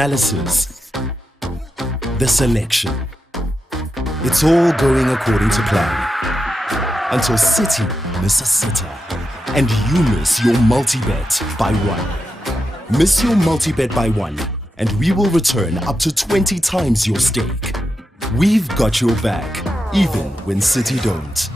analysis, the selection. It's all going according to plan. Until City miss a sitter and you miss your multi-bet by one. Miss your multi-bet by one and we will return up to 20 times your stake. We've got your back, even when City don't.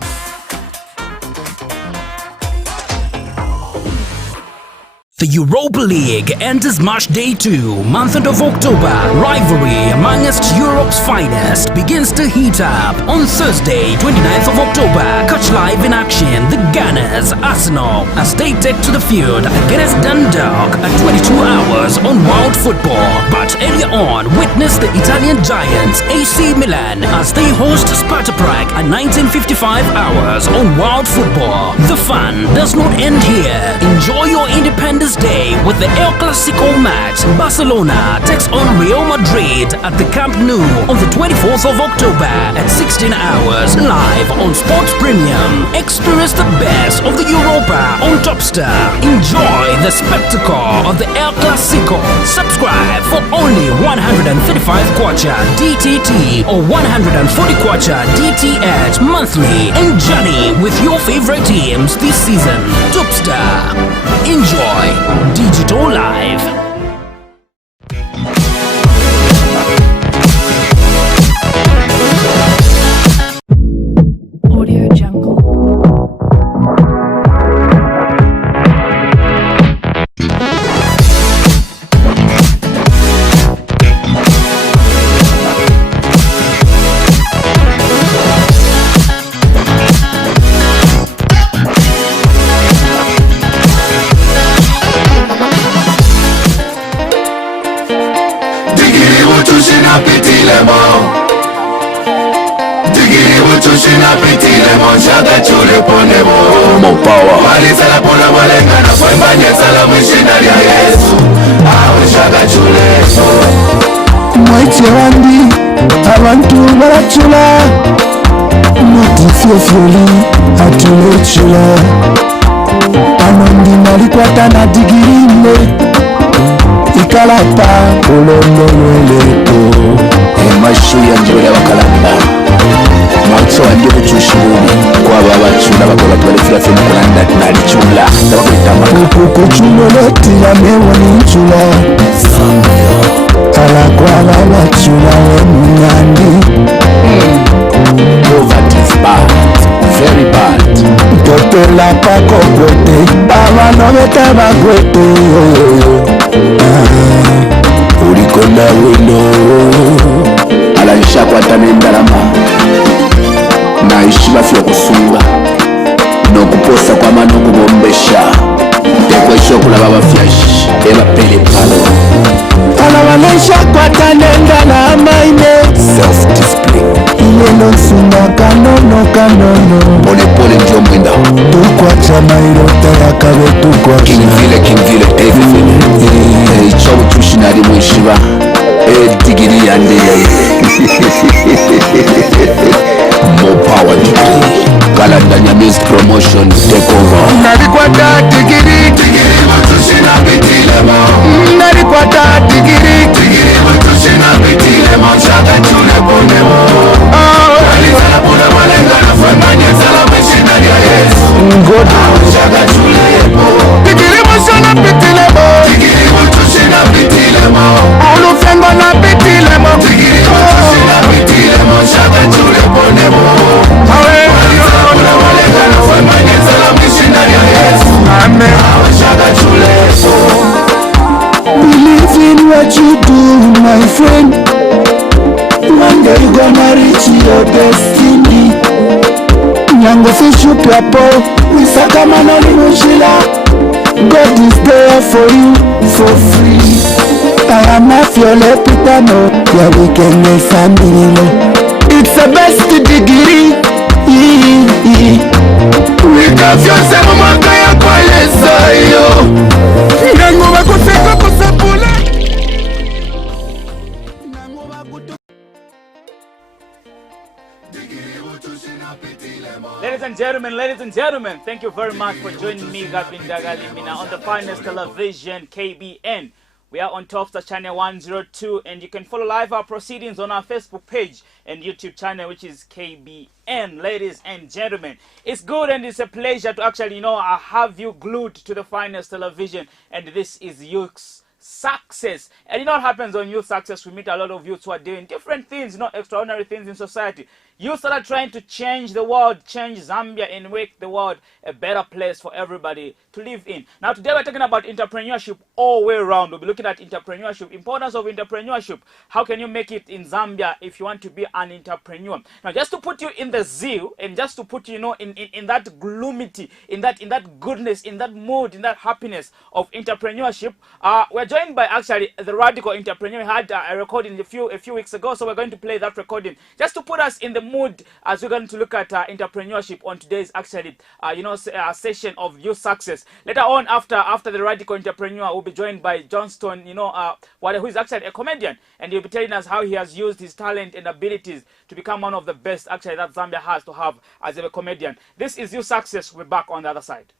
The Europa League enters March Day 2, month of October. Rivalry amongst Europe's finest begins to heat up. On Thursday, 29th of October, catch live in action the Gunners, Arsenal, as they take to the field against Dundalk at 22 hours on World Football. But earlier on, witness the Italian giants AC Milan as they host Sparta Prague at 1955 hours on World Football. The fun does not end here. Enjoy your independence Day with the El Clasico match. Barcelona takes on Real Madrid at the Camp Nou on the 24th of October at 16 hours live on Sports Premium. Experience the best of the Europa on Topstar. Enjoy the spectacle of the El Clasico. Subscribe for only 135 kwacha DTT or 140 kwacha DTH monthly and journey with your favorite teams this season. Topstar. Enjoy Digital Live. Audio Jungle. More power. Walisala pona walengana kwa mbanyesa la mwishinari ya Yesu. Awishaka chuleso. Mwaiti wandi, abantu barachula. Motifio fioli, atulechula. Anondi nalikwata na digirine. Ikalapa, olololweleko. Emashu ya njole wakalamba. Mwaitso wandi kuchushiruni kwa baba chula bakola twalifira fena kulanda nali chula tabakulitama ukukuchuloloti ya mewa ni chula ala kwa baba chula we munyandi. Poverty is bad, very bad. Topela pako gwete abano beta bagwete Ulikona wino ala nshakwata n'endalama naishi bafya okusunga n'okuposa kwama n'okubombesha tekwesha okulaba abafyashi ebapere palo alabanesha kwata n'endalama ine self-discipline iyeno nsumba kanono kanono polepole njo mwenda tukwacha mairota yakabe tukwacha kingvile everything icho butushi nali mwishiba digiri yande more power degree Kalandanya Music Promotion take over. Nalikwata digiri butushi na bitilemo. Nalikwata digiri butushi na bitilemo. Shaka chule ponemo. Walitala pona walengana fwemanye zala mishinari ya Yesu. Ngoda shaka chulepo. digiri mushana bitilemo. butushi na bitilemo. Olufengo na bitilemo. butushi na bitilemo. Shaka chule ponemo. Walitala pona walengana fwemanye zala mishinari ya Yesu. Amen. Shaka chulepo. Believe in what you do, my friend. One day you gonna reach your destiny. Nyango fishu piapo, wisaka manoli mushila. God is there for you, for free. I am a fiole pitano, ya weekend family. It's the best degree. Wikafyose mumaka ya kwa Yesayo. Nyango bakufeka kusapula. Ladies and gentlemen, thank you very much for joining me, Gavin Dagalimina, on the finest television, KBN. We are on Topstar Channel 102, and you can follow live our proceedings on our Facebook page and YouTube channel, which is KBN. Ladies and gentlemen, it's good and it's a pleasure to actually, have you glued to the finest television, and this is Youth Success. And what happens on Youth Success? We meet a lot of youths who are doing different things, extraordinary things in society. Youths that are trying to change the world, change Zambia, and make the world a better place for everybody to live in. Now, today we're talking about entrepreneurship all the way around. We'll be looking at entrepreneurship, importance of entrepreneurship. How can you make it in Zambia if you want to be an entrepreneur? Now, just to put you in the zeal and just to put you, in that gloomity, in that goodness, in that mood, in that happiness of entrepreneurship, we're joined by actually the radical entrepreneur. We had a recording a few weeks ago, so we're going to play that recording just to put us in the mood as we're going to look at entrepreneurship on today's actually session of Youth Success. Later on, after the radical entrepreneur, we'll be joined by Johnston, who is actually a comedian, and he'll be telling us how he has used his talent and abilities to become one of the best actually that Zambia has to have as a comedian. This is Youth Success. We're back on the other side.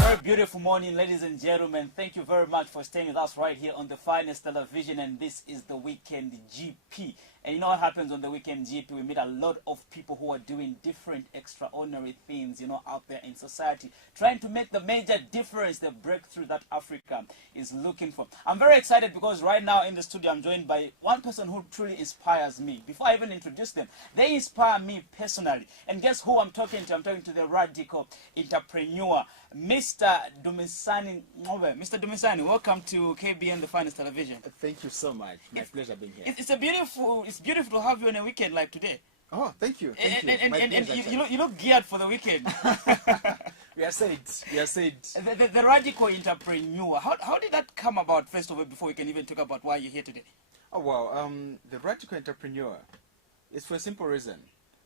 Very beautiful morning, ladies and gentlemen. Thank you very much for staying with us right here on the finest television, and this is the Weekend GP. And you know what happens on the Weekend GP? We meet a lot of people who are doing different extraordinary things, out there in society, trying to make the major difference, the breakthrough that Africa is looking for. I'm very excited because right now in the studio I'm joined by one person who truly inspires me. Before I even introduce them, they inspire me personally. And guess who I'm talking to? I'm talking to the radical entrepreneur, Mr. Dumisani Ngobe. Mr. Dumisani, welcome to KBN, the finest television. Thank you so much. My pleasure being here. It's beautiful to have you on a weekend like today. Oh, thank you. And you look geared for the weekend. We are said. The radical entrepreneur. How did that come about, first of all, before we can even talk about why you're here today? Oh, well, the radical entrepreneur is for a simple reason.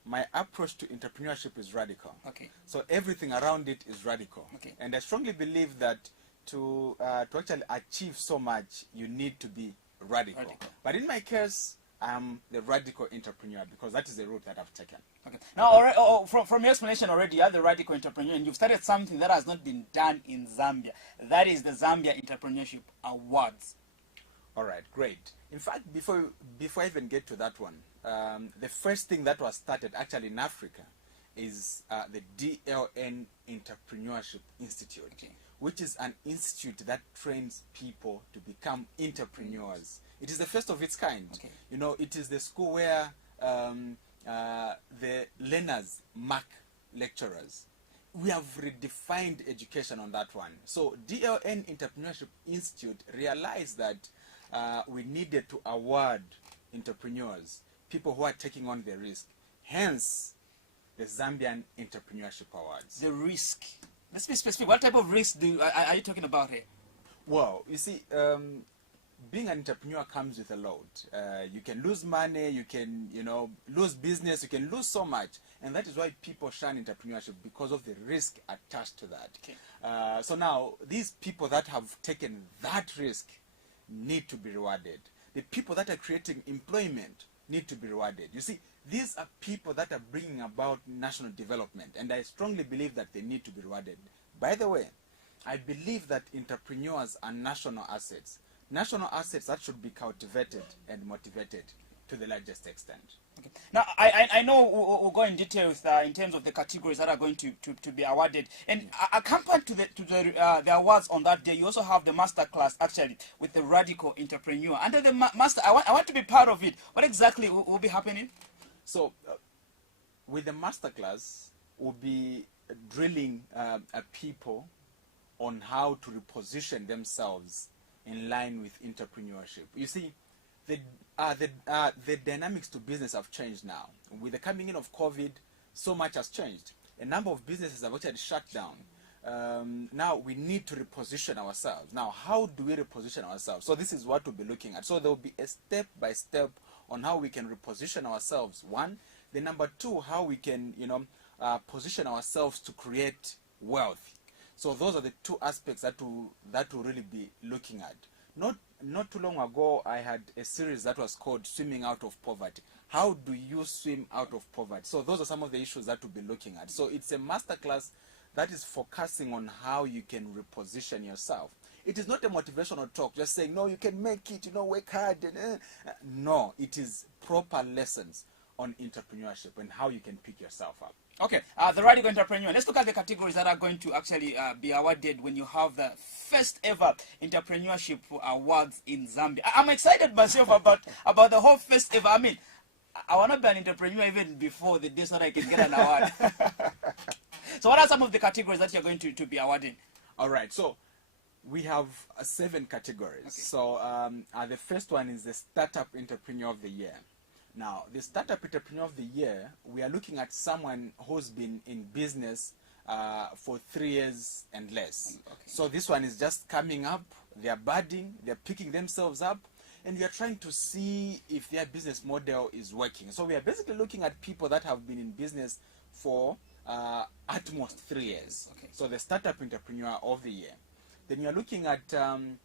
My approach to entrepreneurship is radical. Okay. So everything around it is radical. Okay. And I strongly believe that to actually achieve so much, you need to be radical. But in my case, I'm the radical entrepreneur because that is the route that I've taken. Okay. Now, from your explanation already, you are the radical entrepreneur, and you've started something that has not been done in Zambia. That is the Zambia Entrepreneurship Awards. All right, great. In fact, before I even get to that one, the first thing that was started actually in Africa is the DLN Entrepreneurship Institute, which is an institute that trains people to become entrepreneurs. It is the first of its kind. Okay. It is the school where the learners mark lecturers. We have redefined education on that one. So DLN Entrepreneurship Institute realized that we needed to award entrepreneurs, people who are taking on the risk. Hence, the Zambian Entrepreneurship Awards. The risk. Let's be specific. What type of risk are you talking about here? Well, you see, being an entrepreneur comes with a load. You can lose money, you can, lose business, you can lose so much. And that is why people shun entrepreneurship, because of the risk attached to that. Okay. So now, these people that have taken that risk need to be rewarded. The people that are creating employment need to be rewarded. You see, these are people that are bringing about national development, and I strongly believe that they need to be rewarded. By the way, I believe that entrepreneurs are national assets. National assets that should be cultivated and motivated to the largest extent. Okay. Now, I know we'll go in details in terms of the categories that are going to be awarded. And accompanied to the awards on that day, you also have the masterclass, actually, with the radical entrepreneur. Under the master, I want to be part of it. What exactly will be happening? So, with the masterclass, we'll be drilling people on how to reposition themselves in line with entrepreneurship. You see, the dynamics to business have changed now. With the coming in of COVID, so much has changed. A number of businesses have actually shut down. Now we need to reposition ourselves. Now, how do we reposition ourselves? So this is what we'll be looking at. So there will be a step-by-step on how we can reposition ourselves. One. The number two, how we can, position ourselves to create wealth. So those are the two aspects that we'll really be looking at. Not too long ago, I had a series that was called Swimming Out of Poverty. How do you swim out of poverty? So those are some of the issues that we'll be looking at. So it's a masterclass that is focusing on how you can reposition yourself. It is not a motivational talk, just saying, no, you can make it, work hard. No, it is proper lessons on entrepreneurship and how you can pick yourself up. Okay, the Radical Entrepreneur. Let's look at the categories that are going to actually be awarded when you have the first ever entrepreneurship awards in Zambia. I'm excited myself about the whole first ever. I mean, I want to be an entrepreneur even before the day so that I can get an award. So what are some of the categories that you're going to be awarding? All right, so we have 7 categories. Okay. So the first one is the Startup Entrepreneur of the Year. Now, the Startup Entrepreneur of the Year, we are looking at someone who's been in business for 3 years and less. Okay. So this one is just coming up, they're budding, they're picking themselves up, and we are trying to see if their business model is working. So we are basically looking at people that have been in business for at most 3 years. Okay. So the Startup Entrepreneur of the Year. Then you are looking at an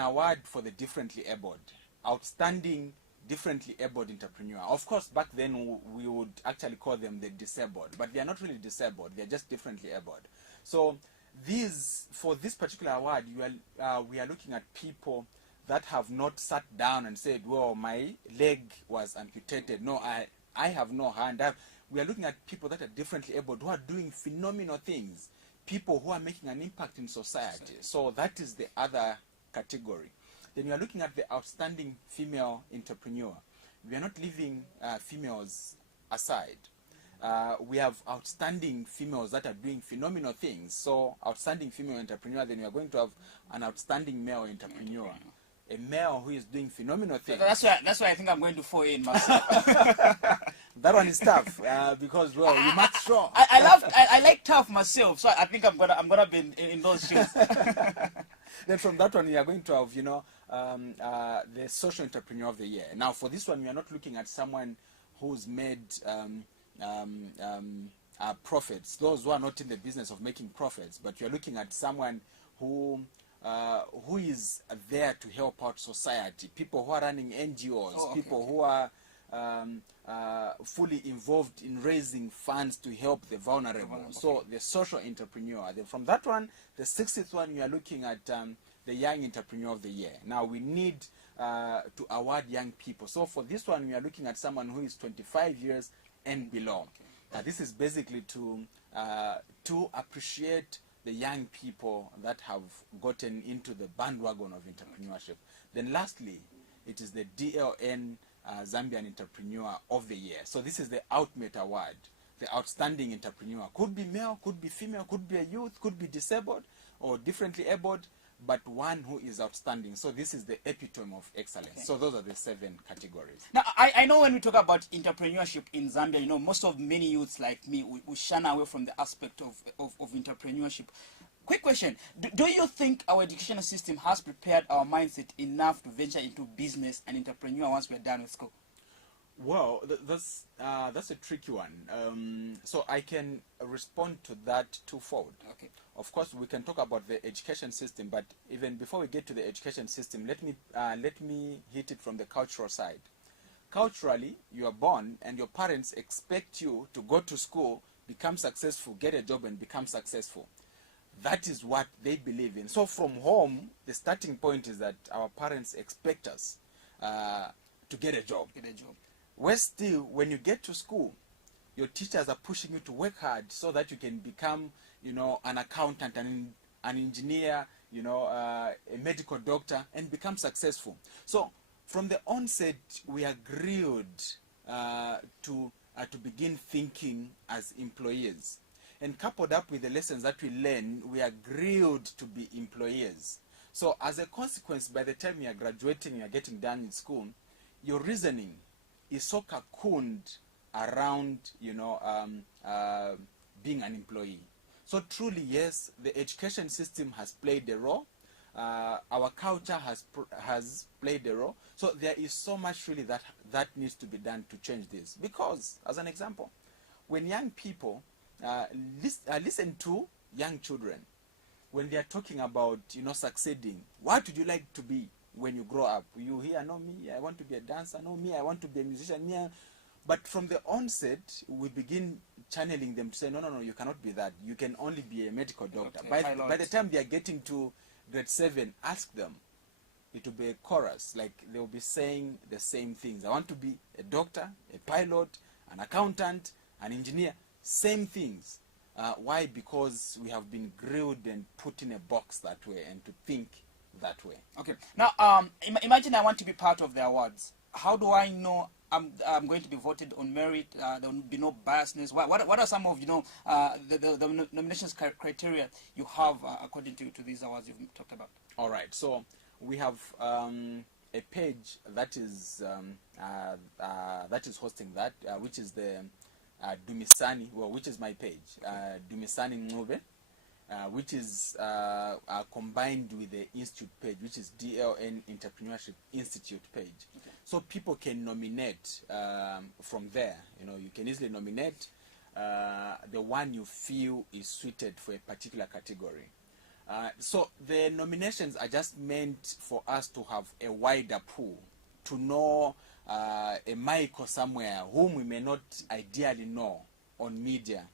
award for the differently abled, outstanding differently abled entrepreneur. Of course, back then we would actually call them the disabled, but they are not really disabled, they are just differently abled. So for this particular award, we are looking at people that have not sat down and said, well, my leg was amputated, no, I have no hand. We are looking at people that are differently abled, who are doing phenomenal things, people who are making an impact in society. So that is the other category. Then you are looking at the outstanding female entrepreneur. We are not leaving females aside. We have outstanding females that are doing phenomenal things. So outstanding female entrepreneur, then we are going to have an outstanding male entrepreneur. A male who is doing phenomenal things. So that's why I think I'm going to fall in myself. That one is tough because, well, you must show. I like tough myself, so I think I'm gonna be in those shoes. Then from that one, we are going to have, the Social Entrepreneur of the Year. Now, for this one, we are not looking at someone who's made profits. Those who are not in the business of making profits, but we are looking at someone who is there to help out society. People who are running NGOs, people who are fully involved in raising funds to help the vulnerable. So the social entrepreneur. Then from that one, the 60th one, we are looking at the Young Entrepreneur of the Year. Now we need to award young people. So for this one, we are looking at someone who is 25 years and below. This is basically to appreciate the young people that have gotten into the bandwagon of entrepreneurship. Then lastly, it is the DLN Zambian Entrepreneur of the Year. So this is the ultimate award, the outstanding entrepreneur. Could be male, could be female, could be a youth, could be disabled or differently abled, but one who is outstanding. So this is the epitome of excellence. Okay. So those are the 7 categories. Now, I know when we talk about entrepreneurship in Zambia, most of many youths like me, we shun away from the aspect of entrepreneurship. Quick question. Do you think our educational system has prepared our mindset enough to venture into business and entrepreneur once we're done with school? Well, that's a tricky one. So I can respond to that twofold. Okay. Of course, we can talk about the education system, but even before we get to the education system, let me hit it from the cultural side. Culturally, you are born and your parents expect you to go to school, become successful, get a job and become successful. That is what they believe in. So from home, the starting point is that our parents expect us to get a job. Where still, when you get to school, your teachers are pushing you to work hard so that you can become, an accountant, an engineer, a medical doctor, and become successful. So from the onset, we are grilled to begin thinking as employees. And coupled up with the lessons that we learn, we are grilled to be employers. So as a consequence, by the time you are graduating, you are getting done in school, your reasoning is so cocooned around, being an employee. So truly, yes, the education system has played a role. Our culture has played a role. So there is so much really that needs to be done to change this. Because, as an example, when young people listen to young children when they are talking about succeeding, what would you like to be when you grow up? You hear, no, me, I want to be a dancer. No, me, I want to be a musician. But from the onset, we begin channeling them to say, no, no, no, you cannot be that. You can only be a medical doctor. Okay, By the time they are getting to grade 7, ask them. It will be a chorus, like they will be saying the same things. I want to be a doctor, a pilot, an accountant, an engineer, same things. Why? Because we have been grilled and put in a box that way and to think that way. Okay. Now, imagine I want to be part of the awards. How do I know I'm going to be voted on merit? There will be no biasness. What are some of the nominations criteria you have according to these awards you've talked about? All right. So we have a page that is hosting that, which is the Dumisani, which is my page, Dumisani Ngube, which is combined with the institute page, which is DLN Entrepreneurship Institute page. Okay. So people can nominate from there. You can easily nominate the one you feel is suited for a particular category. So the nominations are just meant for us to have a wider pool, to know a Michael somewhere whom we may not ideally know on media,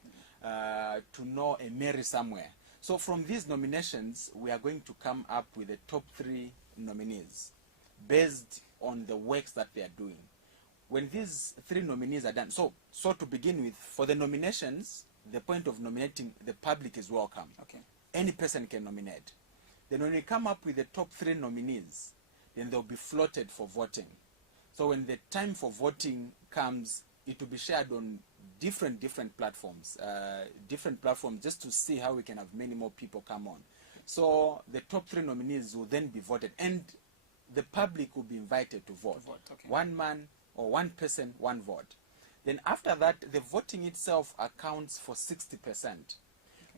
to know a Mary somewhere. So from these nominations, we are going to come up with the top 3 nominees based on the works that they are doing. When these 3 nominees are done, so to begin with, for the nominations, the point of nominating, the public is welcome. Okay. Any person can nominate. Then when we come up with the top 3 nominees, then they'll be floated for voting. So when the time for voting comes, it will be shared on different platforms, just to see how we can have many more people come on. So the top 3 nominees will then be voted, and the public will be invited to vote. Okay. One man or one person, one vote. Then after that, the voting itself accounts for 60%.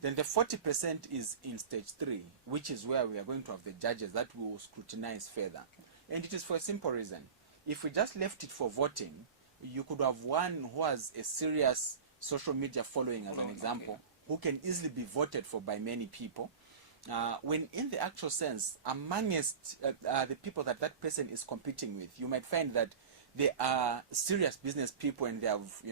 Then the 40% is in stage 3, which is where we are going to have the judges that we will scrutinize further. And it is for a simple reason. If we just left it for voting, you could have one who has a serious social media following, as an example, who can easily be voted for by many people. When in the actual sense, amongst the people that person is competing with, you might find that they are serious business people and they have,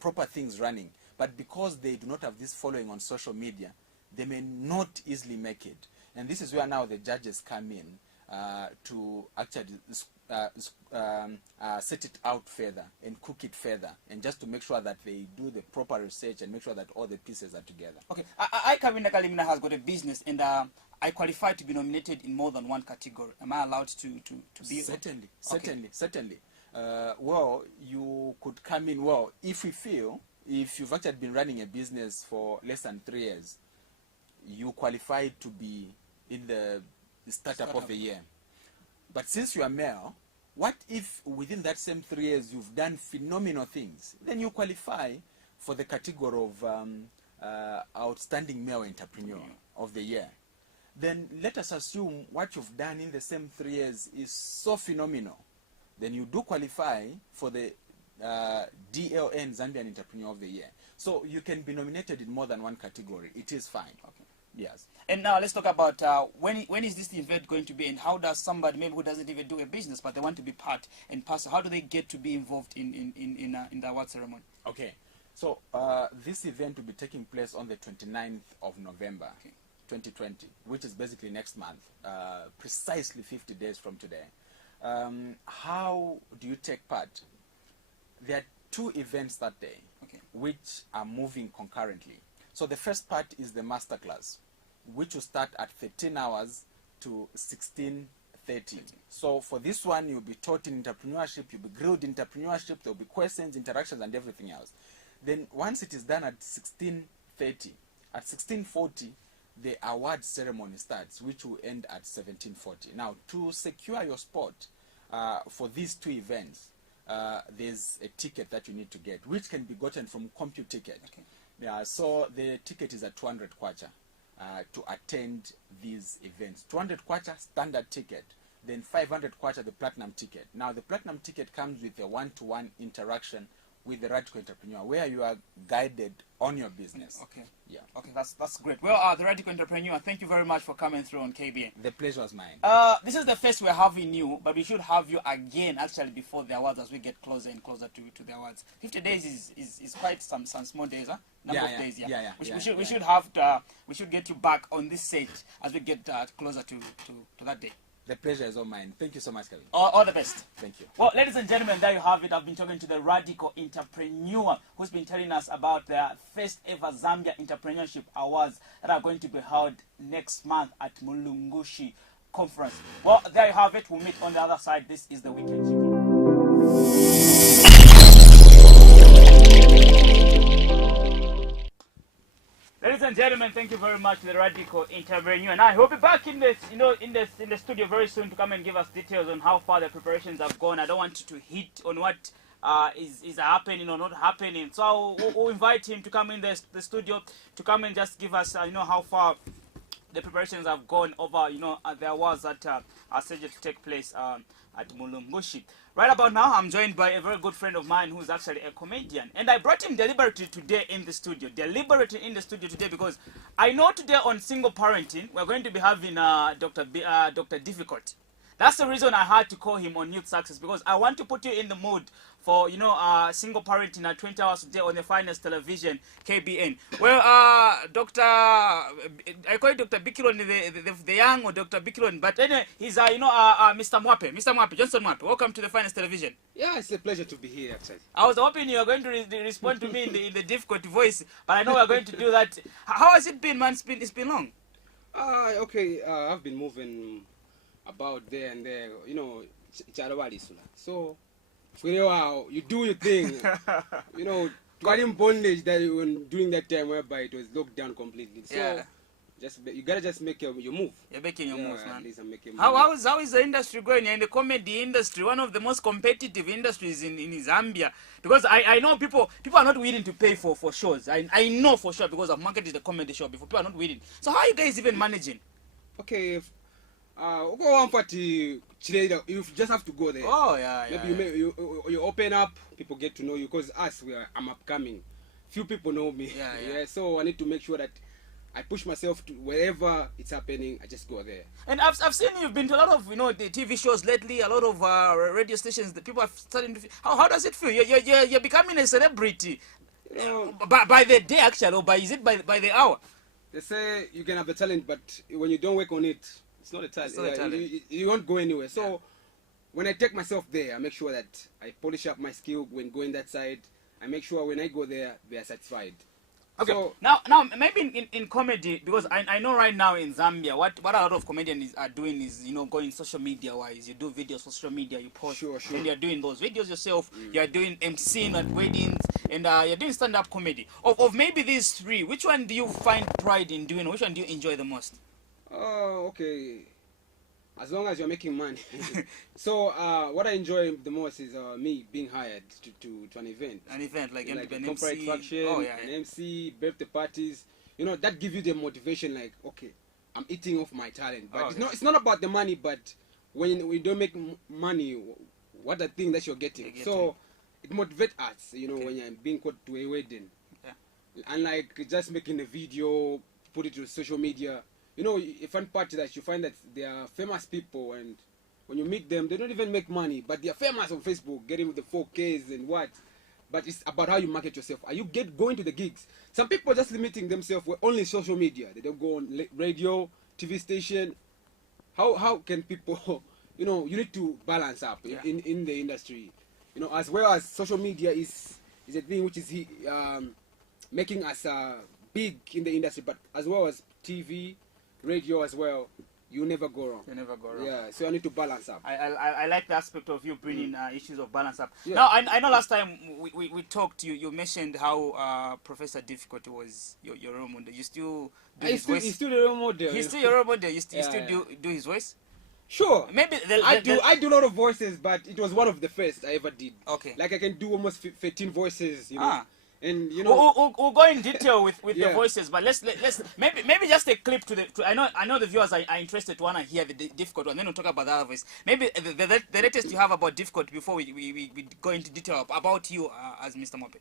proper things running. But because they do not have this following on social media, they may not easily make it. And this is where now the judges come in to actually set it out further and cook it further, and just to make sure that they do the proper research and make sure that all the pieces are together. Okay, I Kavina Kalimina has got a business, and I qualify to be nominated in more than one category. Am I allowed to be? Certainly, okay. Certainly. Well, you could come in. Well, if you've actually been running a business for less than 3 years, you qualify to be in the startup of the year. But since you are male, what if within that same 3 years you've done phenomenal things? Then you qualify for the category of outstanding male entrepreneur of the year. Then let us assume what you've done in the same 3 years is so phenomenal. Then you do qualify for the DLN Zambian Entrepreneur of the Year. So you can be nominated in more than one category. It is fine. Okay. Yes. And now let's talk about when is this event going to be, and how does somebody maybe who doesn't even do a business but they want to be part and parcel, how do they get to be involved in the award ceremony? Okay. So this event will be taking place on the 29th of November, 2020, which is basically next month, precisely 50 days from today. How do you take part? There are 2 events that day, which are moving concurrently. So the first part is the masterclass, which will start at 13 hours to 16:30. So for this one, you'll be taught in entrepreneurship, you'll be grilled in entrepreneurship, there'll be questions, interactions, and everything else. Then once it is done at 16:30, at 16:40, the award ceremony starts, which will end at 17:40. Now, to secure your spot for these 2 events, there's a ticket that you need to get, which can be gotten from CompuTicket. Yeah, so the ticket is at 200 kwacha to attend these events. 200 kwacha standard ticket, then 500 kwacha the platinum ticket. Now the platinum ticket comes with a one-to-one interaction with the Radical Entrepreneur, where you are guided on your business. Okay. Yeah. Okay, that's great. Well, the Radical Entrepreneur, thank you very much for coming through on KBN. The pleasure was mine. This is the first we're having you, but we should have you again actually before the awards as we get closer and closer to the awards. 50 days is quite some small days, huh? Number of days, yeah. We should get you back on this set as we get closer to that day. The pleasure is all mine. Thank you so much, Kevin. All the best. Thank you. Well, ladies and gentlemen, there you have it. I've been talking to the Radical Entrepreneur who's been telling us about the first ever Zambia Entrepreneurship Awards that are going to be held next month at Mulungushi Conference. Well, there you have it. We'll meet on the other side. This is the Weekend GP. Ladies and gentlemen, thank you very much to the Radical Entrepreneur, and I will be back in the studio very soon to come and give us details on how far the preparations have gone. I don't want to hit on what is happening or not happening, so we'll invite him to come in the studio to come and just give us how far the preparations have gone over the awards that are scheduled to take place at Mulungushi. Right about now, I'm joined by a very good friend of mine who's actually a comedian. And I brought him deliberately today in the studio. Because I know today on single parenting, we're going to be having Dr. Difficult. That's the reason I had to call him on Youth Success, because I want to put you in the mood for, single parenting at 20 hours a day on the finest television, KBN. Well, Dr. I call it Dr. Bikilon, the young, or Dr. Bikilon, but anyway, he's, Mr. Mwape. Mr. Mwape, Johnson Mwape, welcome to the finest television. Yeah, it's a pleasure to be here, actually. I was hoping you were going to respond to me in the difficult voice, but I know we're going to do that. How has it been, man? It's been long. Okay, I've been moving about there and there, so for a while you do your thing. Got in bondage that during that time whereby it was locked down completely. So Yeah. you gotta just make your move. You're making your moves, At man. least I'm making How is the industry going? You're in the comedy industry, one of the most competitive industries in Zambia. Because I know people are not willing to pay for shows. I know for sure, because I've marketed the comedy show before. People are not willing. So how are you guys even managing? Okay, go one party, you just have to go there. Oh yeah. Maybe you open up, people get to know you, because I'm upcoming. Few people know me. Yeah. So I need to make sure that I push myself to wherever it's happening. I just go there. And I've seen you've been to a lot of the TV shows lately, a lot of radio stations. The people are starting to. How does it feel? You're becoming a celebrity by the day, actually, or is it by the hour? They say you can have the talent, but when you don't work on it, it's not a talent. It's not a talent. You won't go anywhere. So when I take myself there, I make sure that I polish up my skill when going that side. I make sure when I go there, they are satisfied. Okay. So, now maybe in comedy, because I know right now in Zambia what a lot of comedians are doing is going social media wise. You do videos for social media, you post, Sure. and you're doing those videos yourself. You're doing MCing at weddings, and you're doing stand-up comedy. Of maybe these three, which one do you find pride in doing? Which one do you enjoy the most? Oh, okay. As long as you're making money. So what I enjoy the most is me being hired to an event. An event like a an corporate MC. function, Oh yeah. an MC, birthday parties. That gives you the motivation. Like, okay, I'm eating off my talent. But it's not about the money. But when we don't make money, what the thing that you're getting. So it motivates us. When you're being called to a wedding. Yeah. Unlike just making a video, put it to social media. A fun part is that you find that they are famous people, and when you meet them, they don't even make money, but they are famous on Facebook, getting with the 4Ks and what. But it's about how you market yourself. Are you going to the gigs? Some people are just limiting themselves with only social media. They don't go on radio, TV station. How can people, you need to balance up in the industry. As well as social media is a thing which is making us big in the industry, but as well as TV, radio as well, you never go wrong. You never go wrong. Yeah, so I need to balance up. I like the aspect of you bringing issues of balance up. Yeah. Now, I know last time we talked, you mentioned how Professor Difficult was your role model. You still do his voice? He's still the role model. He's still your role model. You still do his voice? Sure. Maybe I do a lot of voices, but it was one of the first I ever did. Okay. Like I can do almost 13 voices, and And you know, we'll go in detail with the Yeah. voices, but let's maybe just a clip I know the viewers are interested to wanna hear the difficult one. Then we'll talk about the other voice. Maybe the latest you have about difficult before we go into detail about you as Mr. Mope.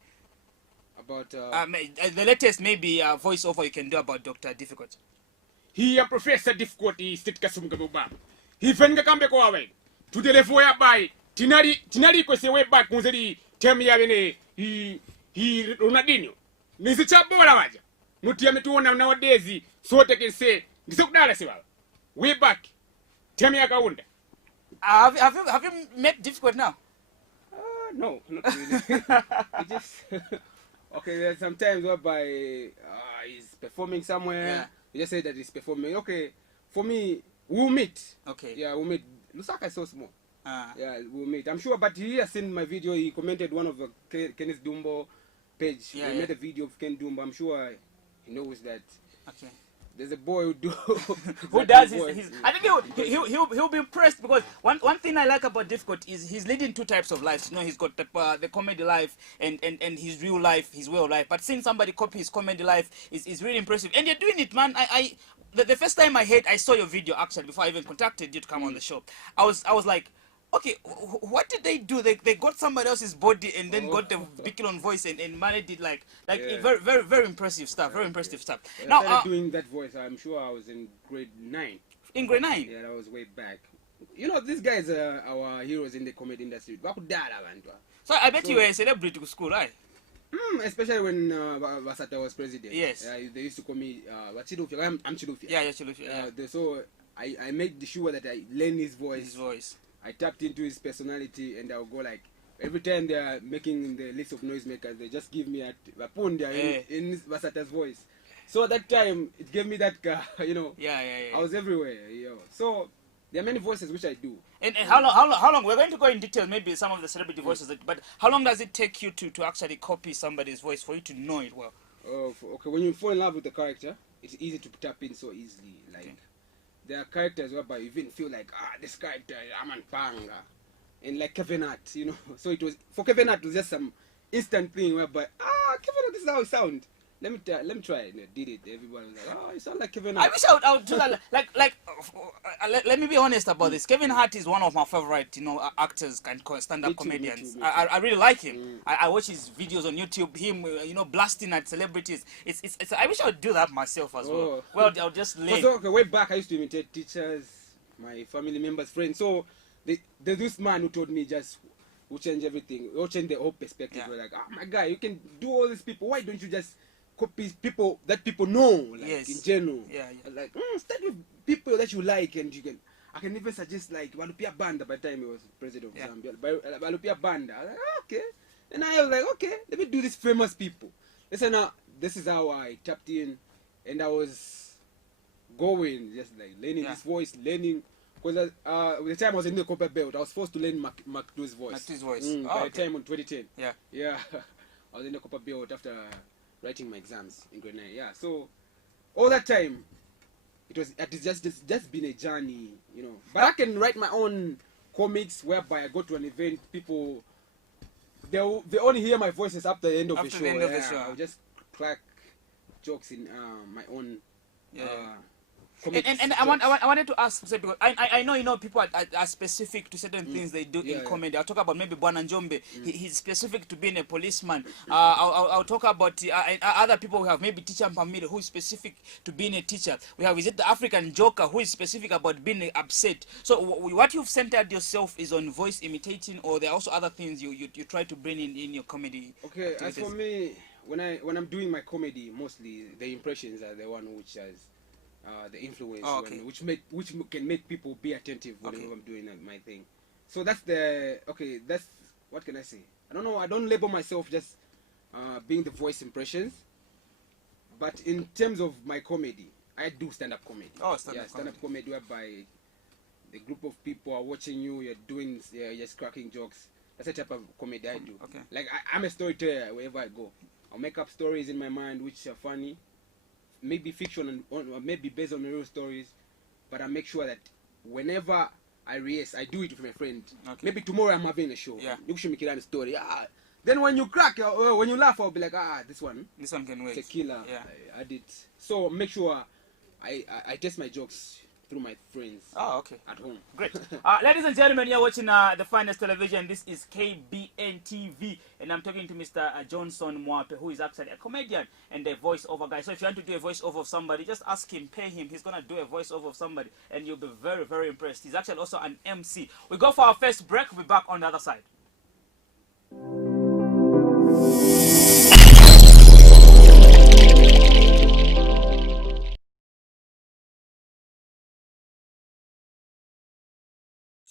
about The latest maybe voiceover you can do about Dr. Difficult. he a professor difficulty state kasumga baba. He fenga kambe ko awe. To the level by tinari ko se way back kunzeri tem ya bene he Ronaldinho. Nisi chabola waja. Muti ametuona nowadays sote can say ngisokudala siwala. Way back tem ya kaunda. Have you met Difficult now? No, not really. It just okay. There's sometimes whereby he's performing somewhere. Yeah. You just say that he's performing. Okay, for me, we'll meet. Okay. Yeah, we'll meet. Lusaka is so small. Ah. Yeah, we'll meet. I'm sure, but he has seen my video. He commented one of the Kenneth Dumbo page. Yeah, He yeah. made a video of Ken Dumbo. I'm sure he knows that. Okay. There's a boy who do Who does his I think he'll be impressed because one thing I like about Difficult is he's leading two types of lives. You know, he's got the comedy life and his real life, his way of life. But seeing somebody copy his comedy life is really impressive. And you're doing it, man. The first time I saw your video actually before I even contacted you to come on the show, I was like, okay, what did they do? They got somebody else's body and then got the Bikilon voice and managed it like Yeah. very impressive stuff. Very impressive stuff. I Now, started doing that voice. I'm sure I was in grade 9. in grade 9. Yeah, that was way back. You know, these guys are our heroes in the comedy industry. Bakudala bantu. So I bet you were a celebrity to school, right? Especially when Basata was president. Yes. They used to call me Chilufia. I'm Chilufia. Yeah, yeah. So I made sure that I learn his voice. His voice. I tapped into his personality, and I'll go like every time they are making the list of noisemakers, they just give me a punda in Basata's voice. So at that time, it gave me that you know. Yeah. I was everywhere, So there are many voices which I do. And how long? We're going to go in detail, maybe some of the celebrity voices, but how long does it take you to actually copy somebody's voice for you to know it well? Okay, when you fall in love with the character, it's easy to tap in so easily. Like there are characters whereby you even feel like this character, I'm on panga, and like Kevin Hart, So it was for Kevin Hart, it was just some instant thing whereby Kevin Hart, this is how it sound. Let me try it. And I did it. Everybody was like, you sound like Kevin Hart. I wish I would do that. Let me be honest about this. Kevin Hart is one of my favorite, actors and stand-up comedians. Me too. I really like him. I watch his videos on YouTube. Him, blasting at celebrities. It's. I wish I would do that myself as well. Oh. Well, I'll just lay. So, okay, way back, I used to imitate teachers, my family members, friends. So there's this man who told me who change everything, who change the whole perspective. Yeah. We're like, my guy, you can do all these people. Why don't you just copy people that people know, like Yes. in general? Yeah. Like, start with people that you like, and I can even suggest like Balupia Banda by the time he was president of Zambia. Balupia Banda. I was like, okay. And I was like, okay, let me do these famous people. Listen, now this is how I tapped in, and I was going just like learning this voice, learning. Because with the time I was in the Copper Belt, I was forced to learn McDo's voice. McDo's voice. By the time in 2010. Yeah. I was in the Copper Belt after writing my exams in grade 9. Yeah, so all that time, it's just been a journey, But I can write my own comics whereby I go to an event, people they only hear my voices after the end of the show. I'll just crack jokes in my own. And I wanted to ask, because I know people are specific to certain things they do in comedy. I'll talk about maybe Bwana Njombe. He's specific to being a policeman. I'll talk about other people we have, maybe Teacher Mpamile, who is specific to being a teacher. We have the African Joker, who is specific about being upset. So what you've centered yourself is on voice imitating, or there are also other things you try to bring in your comedy? Okay, activities? as for me, when I'm doing my comedy, mostly the impressions are the one which has the influence, which can make people be attentive whenever I'm doing my thing. So that's what can I say? I don't know. I don't label myself just being the voice impressions, but in terms of my comedy, I do stand-up comedy. Stand-up comedy whereby the group of people are watching you. You're just cracking jokes. That's the type of comedy I do. Okay. Like I'm a storyteller wherever I go. I'll make up stories in my mind which are funny. Maybe fiction or maybe based on real stories, but I make sure that whenever I rehearse, I do it with my friend. Okay. Maybe tomorrow I'm having a show. Yeah. You should make it a story. Then when you crack, when you laugh, I'll be like, this one can wait. tequila. Yeah. I did. So make sure I test my jokes through my friends. Oh, okay. At home. Great. Ladies and gentlemen, you're watching the Finest Television. This is KBN TV, and I'm talking to Mr. Johnson Mwape, who is actually a comedian and a voiceover guy. So if you want to do a voiceover of somebody, just ask him, pay him. He's gonna do a voiceover of somebody, and you'll be very, very impressed. He's actually also an MC. We go for our first break. We'll be back on the other side.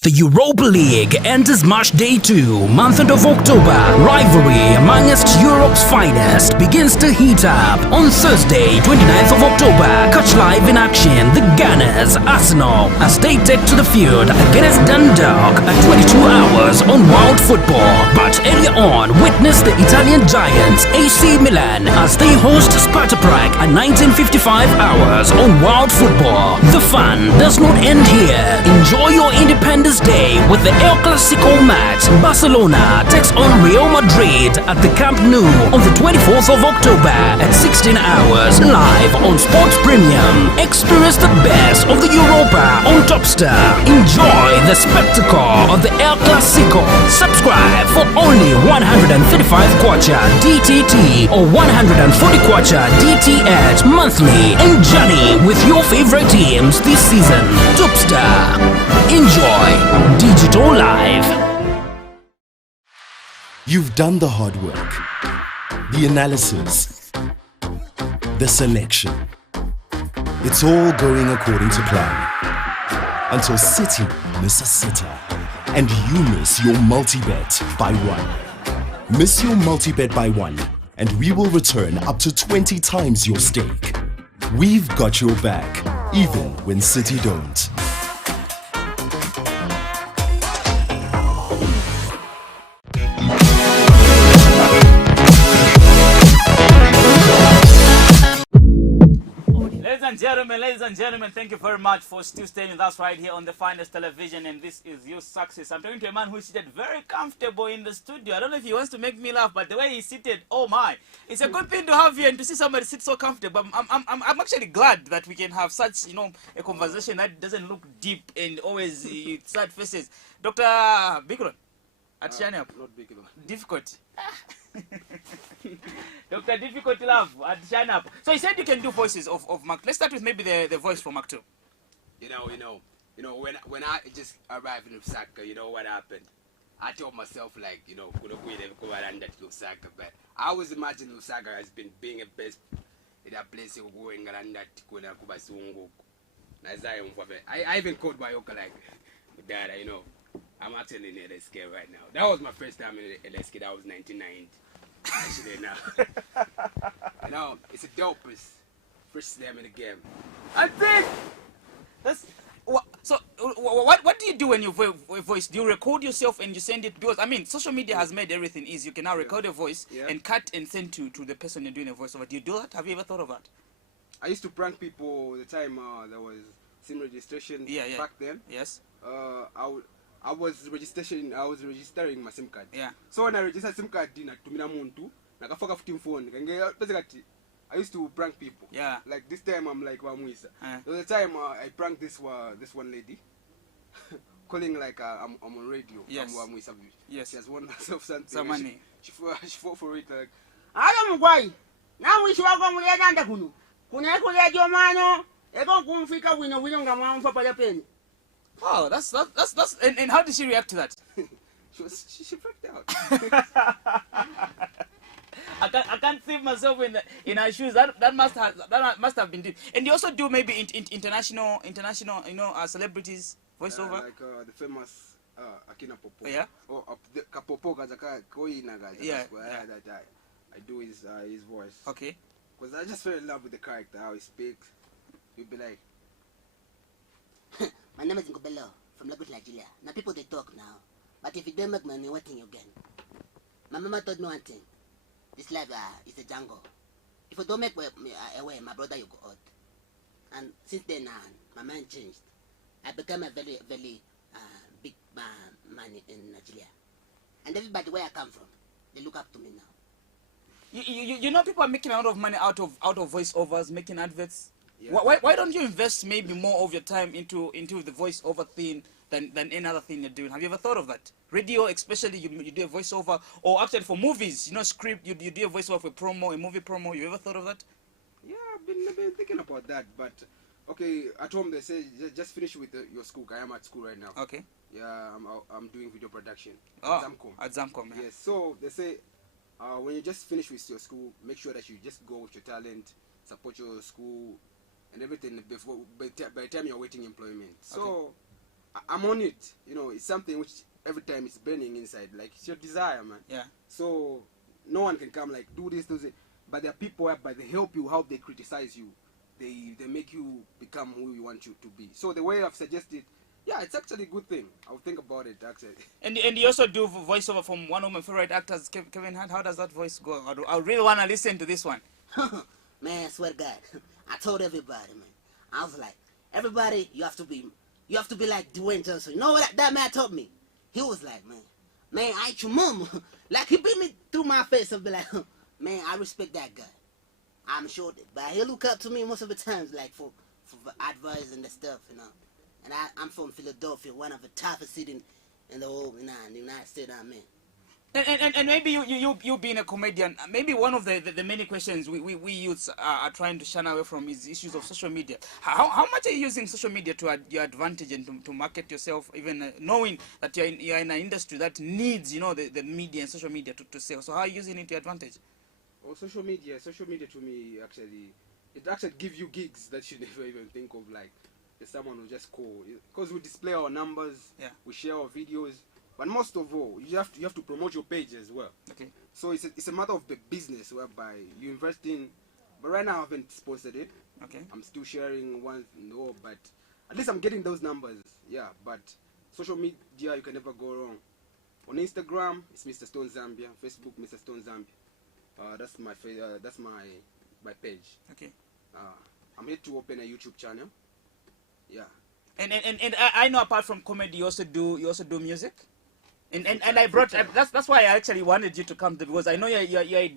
The Europa League enters March Day 2, month of October. Rivalry amongst Europe's finest begins to heat up. On Thursday, 29th of October, catch live in action the Gunners, Arsenal, as they take to the field against Dundalk at 22 hours on Wild Football. But earlier on, witness the Italian giants AC Milan as they host Sparta Prague at 1955 hours on Wild Football. The fun does not end here. Enjoy your Independence Day with the El Clasico match. Barcelona takes on Real Madrid at the Camp Nou on the 24th of October at 16 hours live on Sports Premium. Experience the best of the Europa on Topstar. Enjoy the spectacle of the El Clasico. Subscribe for only 135 kwacha DTT or 140 kwacha DTH monthly and journey with your favorite teams this season. Topstar. Enjoy Digital Live. You've done the hard work, the analysis, the selection. It's all going according to plan. Until City miss a sitter and you miss your multi-bet by one. Miss your multi-bet by one and we will return up to 20 times your stake. We've got your back, even when City don't. Ladies and gentlemen, thank you very much for still staying with us right here on the Finest Television, and this is your success. I'm talking to a man who is seated very comfortable in the studio. I don't know if he wants to make me laugh, but the way he's seated, oh my, it's a good thing to have here and to see somebody sit so comfortable. I'm actually glad that we can have such, a conversation that doesn't look deep and always sad faces. Dr. Bikron, at Shanap. Not Bikron. Difficult. Dr. Difficult Love at Shanap. So he said you can do voices of Mark. Let's start with maybe the voice for Mark 2. You know, when I just arrived in Lusaka, you know what happened? I told myself, like, Lusaka, but I always imagine Lusaka as being a best in a place of going around that Kubasungu. I even called my uncle like, Dad, I'm actually in LSK right now. That was my first time in LSK. That was 1990. Actually, now, it's a dopest first time in the game. I think that's so. What do you do when you voice? Do you record yourself and you send it? Because social media has made everything easy. You can now record a voice and cut and send to the person you're doing a voice over. Do you do that? Have you ever thought of that? I used to prank people the time there was SIM registration back then. Yes. I was registering my SIM card. Yeah. So when I registered SIM card, natumira muntu, nakafoka futi phone. I used to prank people. Yeah. Like this time I'm like Wamwisa. The other time I pranked this one lady, calling like I'm on radio. Yes. Wamwisa. Yes. She has won herself something. Some money. She fought for it like. Alo mugwai. Na mwishi wako muleta nda kunu. Kuna kulia jomano. Eko kumfika wino nga mwamfa pala peni. Oh, that's and how did she react to that? she freaked out. I can't see myself in her shoes. That must have been deep. And you also do maybe international celebrities voiceover. Like the famous Akina Popo. Yeah. Or the Kapopo Gazaka Koina Gaza. Yeah. That I do his voice. Okay. Because I just fell in love with the character, how he speaks. You'd be like, my name is Nkobelo from Lagos, Nigeria. Now people they talk now. But if you don't make money, what thing you gain? My mama told me one thing. This life is a jungle. If you don't make away, my brother you go out. And since then my mind changed. I became a very, very big man in Nigeria. And everybody where I come from, they look up to me now. You know, people are making a lot of money out of voiceovers, making adverts. Yeah. Why don't you invest maybe more of your time into the voiceover thing than any other thing you're doing? Have you ever thought of that? Radio, especially, you do a voiceover, or actually for movies, you know, script, you do a voiceover for a movie promo. You ever thought of that? Yeah, I've been thinking about that, but okay, at home they say just finish with your school. I am at school right now. Okay. Yeah, I'm doing video production Oh, at Zamcom. at Zamcom, yeah. Yes, so they say when you just finish with your school, make sure that you just go with your talent, support your school, and everything before by the time you're waiting employment. So I'm on it. You know, it's something which every time it's burning inside. Like it's your desire, man. Yeah. So no one can come like do this, do this. But there are people whereby they help you, how they criticize you. They make you become who you want you to be. So the way I've suggested, yeah, it's actually a good thing. I'll think about it actually. And you also do voiceover from one of my favorite actors, Kevin Hart. How does that voice go? I really want to listen to this one. Man, swear to God, I told everybody, man. I was like, everybody, you have to be like Dwayne Johnson. You know what that man told me? He was like, man, I ain't your mama. Like he beat me through my face and be like, man, I respect that guy. I'm sure that, but he look up to me most of the times, like for advice and the stuff, you know. And I'm from Philadelphia, one of the toughest cities in the whole, you know, in the United States I'm in. And maybe you being a comedian, maybe one of the many questions we youths are trying to shun away from is issues of social media. How much are you using social media to your advantage and to market yourself, even knowing that you're in an industry that needs, you know, the media and social media to sell? So how are you using it to your advantage? Oh, social media to me it actually gives you gigs that you never even think of. Like there's someone who just call, because we display our numbers, yeah, we share our videos, but most of all you have to promote your page as well. Okay. So it's a matter of the business whereby you invest in, but right now I haven't sponsored it. Okay. I'm still sharing one, no, but at least I'm getting those numbers. Yeah, but social media you can never go wrong. On Instagram it's Mr. Stone Zambia, Facebook Mr. Stone Zambia. That's my page. Okay. I'm here to open a YouTube channel. Yeah. And I know apart from comedy, you also do music. And I brought that's why I actually wanted you to come to, because I know you're a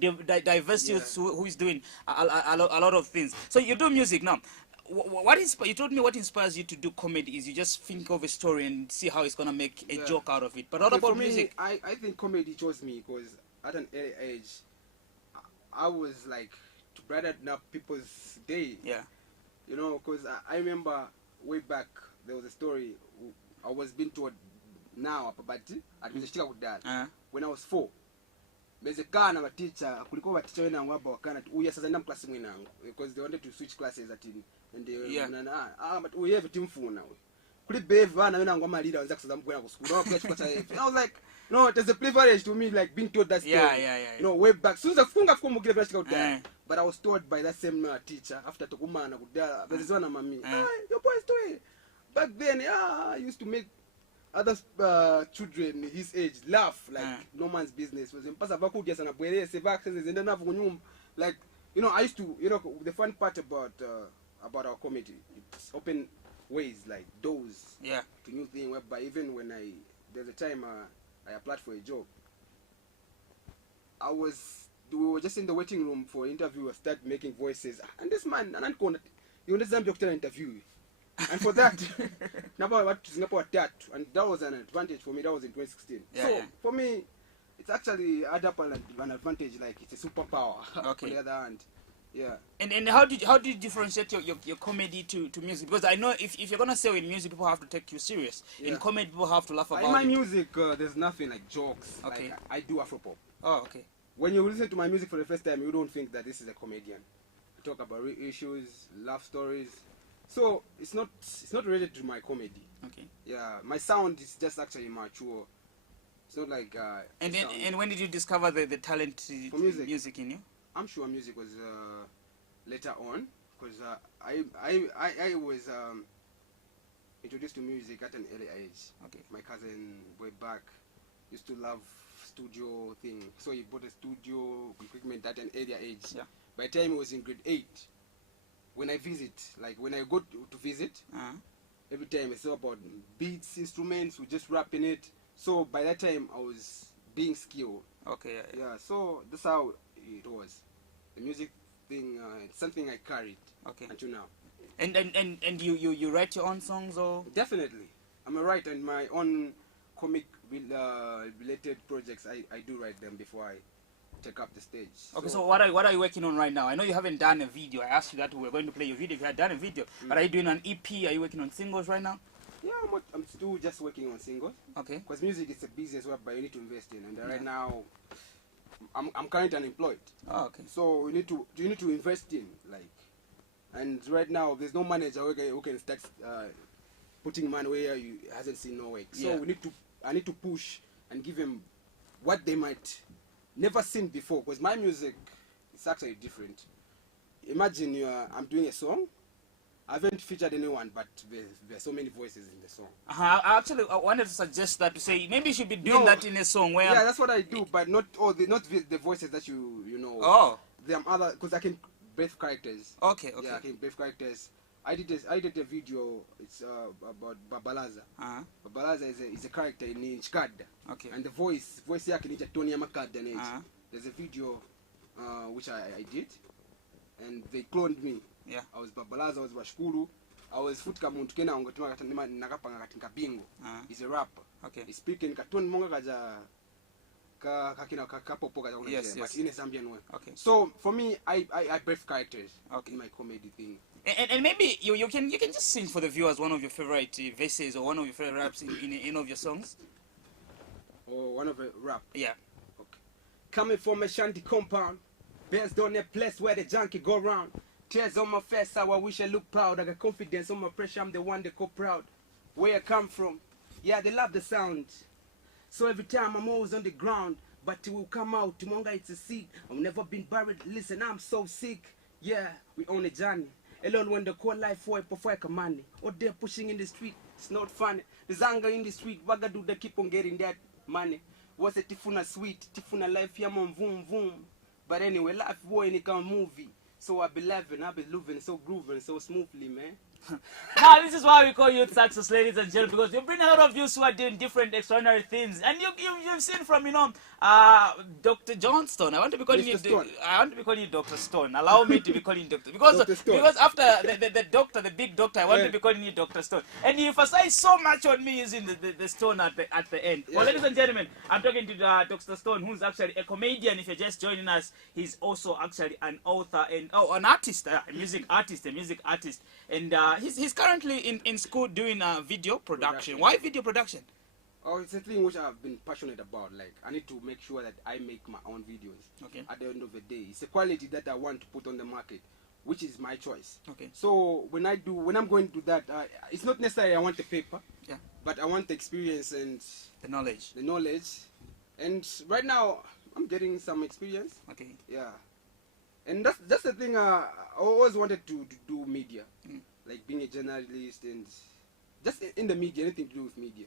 diverse youth who is doing a lot of things. So you do music now. You told me what inspires you to do comedy is you just think of a story and see how it's gonna make a joke out of it. But what about music? I think comedy chose me because at an early age I was like to brighten up people's day. Yeah. You know, because I remember way back there was a story I was being told now but atumeshika kudala when I was 4. Mezekana na teacher kulikuwa wa teacher wenangu hapa wakana uya sasa ndam class mwenangu because they wanted to switch classes at and they but we have team phone kuli behave bana wenangu ama leader wanza kusaza mkwena ku school no kwa cha I was like no, it is a privilege to me, like being told that story. Yeah. You know, way back. Soon as but I was told by that same teacher after Tokumana, your boy story. Back then, I used to make other children his age laugh like no man's business. Like, you know, I used to, you know, the fun part about our comedy, it's open ways, like doors to new things. Whereby even when there's a time I applied for a job. We were just in the waiting room for an interview. I started making voices, and this man, you understand, doctor interview, and for that, Singapore tattoo, and that was an advantage for me. That was in 2016. For me, it's actually add up an advantage, like it's a superpower. Okay. On the other hand, yeah. And how do you differentiate your comedy to music? Because I know if you're gonna sell in music, people have to take you serious. Yeah. In comedy, people have to laugh about it. In my music, there's nothing like jokes. Okay. Like, I do Afropop. Oh, okay. When you listen to my music for the first time, you don't think that this is a comedian. I talk about real issues, love stories. So it's not related to my comedy. Okay. Yeah, my sound is just actually mature. It's not like. And when did you discover the talent for music in you? I'm sure music was later on, because I was introduced to music at an early age. Okay. My cousin way back used to love studio thing, so he bought a studio equipment at an earlier age. Yeah. By the time he was in grade 8, when I visit, like when I go to visit, every time it's all about beats, instruments, we just rap in it. So by that time I was being skilled. Okay. Yeah, so that's how it was. The music thing, it's something I carried Okay. until now. And you write your own songs or? Definitely. I'm a writer, and my own comic related projects, I do write them before I take up the stage. Okay, so what are you working on right now? I know you haven't done a video. I asked you that we were going to play your video if you had done a video. But are you doing an EP? Are you working on singles right now? Yeah, I'm still just working on singles. Okay. Because music is a business whereby you need to invest in, and right now I'm currently unemployed. Oh, okay. So you need to invest in, like, and right now there's no manager who can start putting money where you hasn't seen no work. So I need to push and give them what they might never seen before. Because my music is actually different. Imagine I'm doing a song. I haven't featured anyone, but there's so many voices in the song. I wanted to suggest that to say maybe you should be doing that in a song where. Yeah, that's what I do, but not the voices that you know. Oh. There are other, because I can breath characters. Okay. Yeah, I can breath characters. I did a video. It's about Babalaza. Babalaza is a character in Chikada. Okay. And the voice here can Tony Amakada. There's a video which I did, and they cloned me. Yeah. I was Babalaza, I was Bashkuru, I was Futka Muntu Kena Ngotuma Nakapanga Katinka Bingo. He's a rapper. Okay. He's speaking Katun Monga Kakina Kapopo, yes. but in a Zambian way. Okay. So for me, I breath characters in my comedy thing. And maybe you can just sing for the viewers one of your favorite verses or one of your favorite raps in any of your songs. Or one of a rap. Yeah. Okay. Coming from a shanty compound, based on a place where the junkie go round. Tears on my face, how I wish I look proud. I got confidence on my pressure, I'm the one they call proud. Where I come from, yeah, they love the sound. So every time I'm always on the ground, but it will come out. Tumonga, it's a seed. I've never been buried. Listen, I'm so sick. Yeah, we on a journey. Alone when the call life for a command. Or they're pushing in the street, it's not funny. There's anger in the street, Wagadu, they keep on getting that money. What's a Tifuna sweet, Tifuna life, yamon voom voom. But anyway, life war in a movie. So I be living so grooving so smoothly, man. Now this is why we call you success, ladies and gentlemen, because you bring a lot of youths who are doing different extraordinary things, and you've seen from Dr. Johnston. I want to be calling you Dr. Stone. Allow me to be calling you Doctor because after the doctor, the big doctor, I want to be calling you Dr. Stone. And you emphasize so much on me using the stone at the end. Well, ladies and gentlemen, I'm talking to Dr. Stone, who's actually a comedian. If you're just joining us, he's also actually an author and an artist, a music artist, and he's currently in school doing video production. Why video production? Oh, it's a thing which I've been passionate about. Like, I need to make sure that I make my own videos. Okay. At the end of the day, it's a quality that I want to put on the market, which is my choice. Okay. So when I'm going to that, it's not necessarily I want the paper. Yeah. But I want the experience and the knowledge. And right now, I'm getting some experience. Okay. Yeah. And that's the thing. I always wanted to do media, like being a journalist and just in the media, anything to do with media.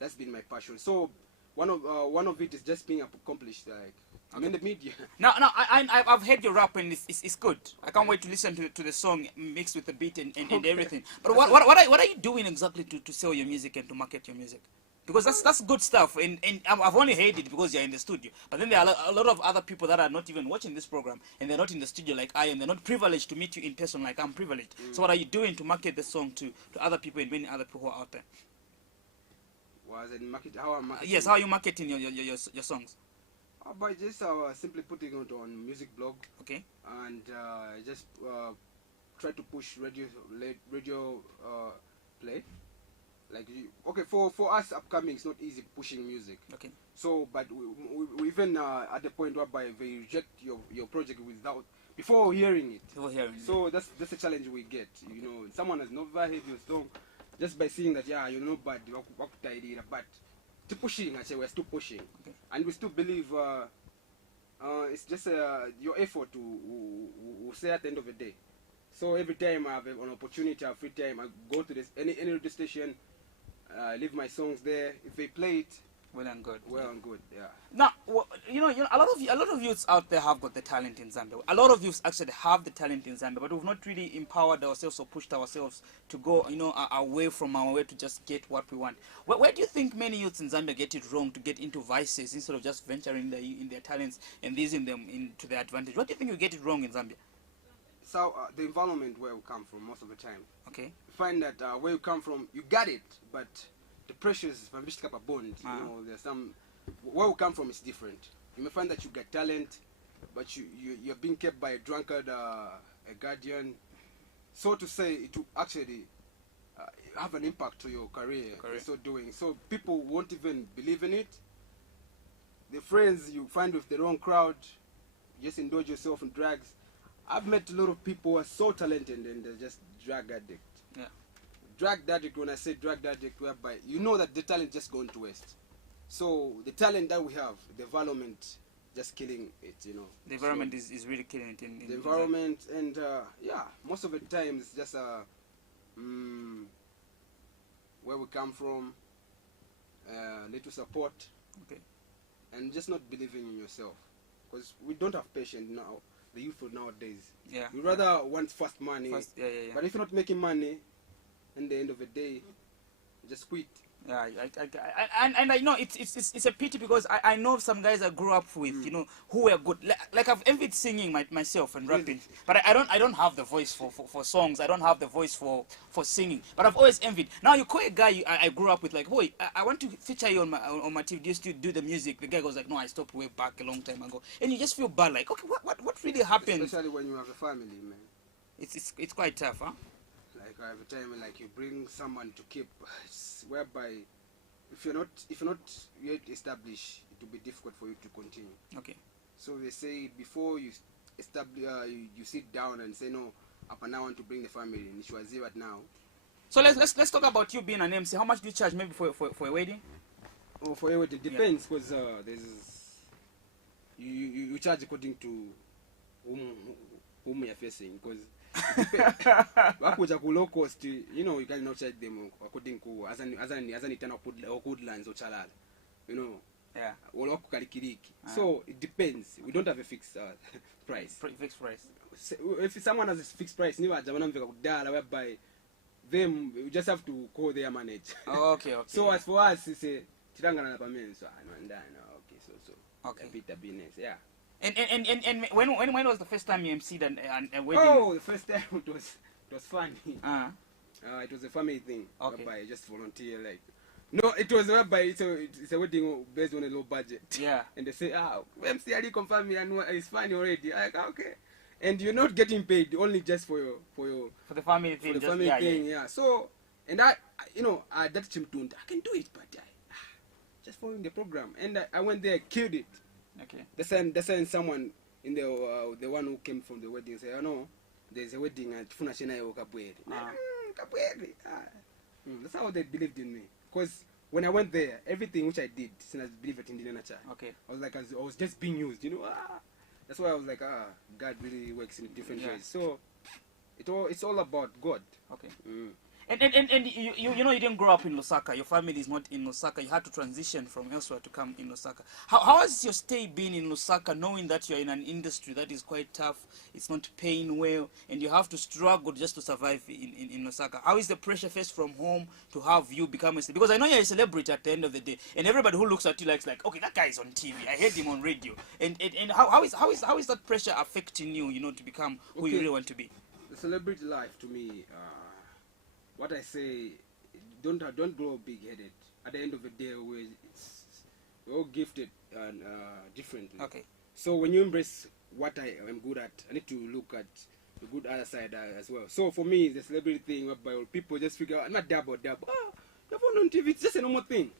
That's been my passion. So one of it is just being accomplished. Like I'm in the media. Now I've heard your rap and it's good. I can't wait to listen to the song mixed with the beat and everything. But what are you doing exactly to sell your music and to market your music? Because that's good stuff, and I've only heard it because you're in the studio. But then there are a lot of other people that are not even watching this program, and they're not in the studio like I am. They're not privileged to meet you in person like I'm privileged. So what are you doing to market the song to other people and many other people who are out there? How I'm marketing? Yes, how are you marketing your songs? By just simply putting it on music blog. Okay. And just try to push radio play. Like okay, for us upcoming, it's not easy pushing music. Okay. So, but we even at the point whereby they reject your project before hearing it. So that's a challenge we get. You know, someone has never heard your song, just by seeing that you're not bad, but to pushing, I say we're still pushing, and we still believe it's just your effort will say at the end of the day. So every time I have an opportunity, I have free time, I go to any radio station, leave my songs there. If they play it, Well and good. Well and good, yeah. Now, you know, a lot of youths out there have got the talent in Zambia. A lot of youths actually have the talent in Zambia, but we've not really empowered ourselves or pushed ourselves to go, you know, away from our way to just get what we want. Where do you think many youths in Zambia get it wrong to get into vices instead of just venturing in their talents and using them to their advantage? What do you think you get it wrong in Zambia? So the environment where we come from most of the time. Okay. You find that where you come from, you got it, but the pressures from which type of bond, you know, there's some. Where we come from is different. You may find that you get talent, but you're being kept by a drunkard, a guardian. So to say, it will actually have an impact to your career. So doing. So people won't even believe in it. The friends you find with the wrong crowd, just indulge yourself in drugs. I've met a lot of people who are so talented and they're just drug addict. Yeah. Drug addict, when I say drug addict, whereby you know that the talent just going to waste. So the talent that we have, the environment just killing it, you know. The environment is really killing it. The environment, and yeah, most of the time it's just where we come from, little support, okay, and just not believing in yourself. Because we don't have patience now, the youth of nowadays. Yeah. We rather want fast money, Yeah. but if you're not making money, at the end of the day, just quit. Yeah, and I know it's a pity because I know some guys I grew up with, you know, who were good. Like I've envied singing myself and rapping, but I don't have the voice for songs. I don't have the voice for singing. But I've always envied. Now you call a guy I grew up with, like, boy, I want to feature you on my TV. Just to do the music. The guy goes like, no, I stopped way back a long time ago, and you just feel bad, like, okay, what really happened? Especially when you have a family, man. It's quite tough, huh? Like every time, like you bring someone to keep, whereby if you're not yet established, it will be difficult for you to continue. Okay. So they say before you establish, you sit down and say no. Up and I want to bring the family. And she was here right now. So let's talk about you being an MC. How much do you charge maybe for a wedding? Oh, for a wedding depends because there's you charge according to whom you're facing because. Wakuja ku low cost, you know, you can not charge them according to as an eternal woodlands or chalala, you know. Yeah. So it depends. We don't have a fixed price. Fixed price. If someone has a fixed price, whereby them we just have to call their manager. Oh, okay. So as for us, it's a tirangana pamen so okay, so okay. A bit of business, yeah. And when was the first time you MC'd a wedding? Oh, the first time it was funny. It was a family thing. Okay. Whereby I just volunteer, like. No, it was whereby it's a wedding based on a low budget. Yeah. And they say, MC Ali confirm me and it's funny already. I like, okay. And you're not getting paid only just for the family thing. For the family thing, yeah. So, and I that chimtund, I can do it, but I just following the program. And I went there, killed it. Okay. They sent someone in the one who came from the wedding say, oh no, there's a wedding at Funashina Kabwere. Kabwere. That's how they believed in me. Because when I went there, everything which I did, since I believed it in the nature, okay, I was like, I was just being used, you know. That's why I was like, God really works in different ways. So it's all about God. Okay. And you know you didn't grow up in Lusaka. Your family is not in Lusaka. You had to transition from elsewhere to come in Lusaka. How has your stay been in Lusaka, knowing that you're in an industry that is quite tough, it's not paying well, and you have to struggle just to survive in Lusaka? How is the pressure faced from home to have you become a celebrity? Because I know you're a celebrity at the end of the day, and everybody who looks at you like, okay, that guy is on TV. I heard him on radio. And how is that pressure affecting you, you know, to become who you really want to be? The celebrity life to me. What I say, don't grow big-headed. At the end of the day, we're all gifted and differently. Okay. So when you embrace what I am good at, I need to look at the good other side as well. So for me, the celebrity thing, whereby people just figure out, not dab. You're on TV, it's just a normal thing.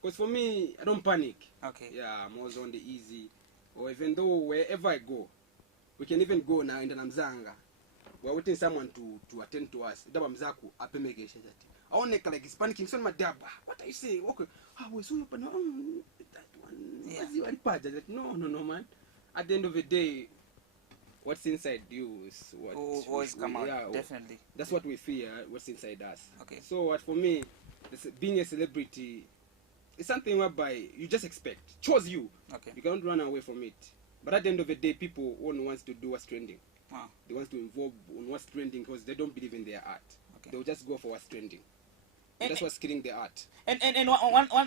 Because for me, I don't panic. Okay. Yeah, I'm always on the easy. Or even though wherever I go, we can even go now in the Namzanga. We're waiting someone to attend to us. Daba mzaku apemege shajati. I want like he's panicking. Son my daba. What are you saying? Okay. We saw you that one. Yeah. Like, no, man. At the end of the day, what's inside you is what always come out. Yeah, definitely. That's what we fear. What's inside us. Okay. So what for me, being a celebrity, it's something whereby you just expect. Chose you. Okay. You cannot run away from it. But at the end of the day, people only wants to do what's trending. Wow. They want to involve on what's trending because they don't believe in their art. Okay. They'll just go for what's trending. And- That's what's killing the art. And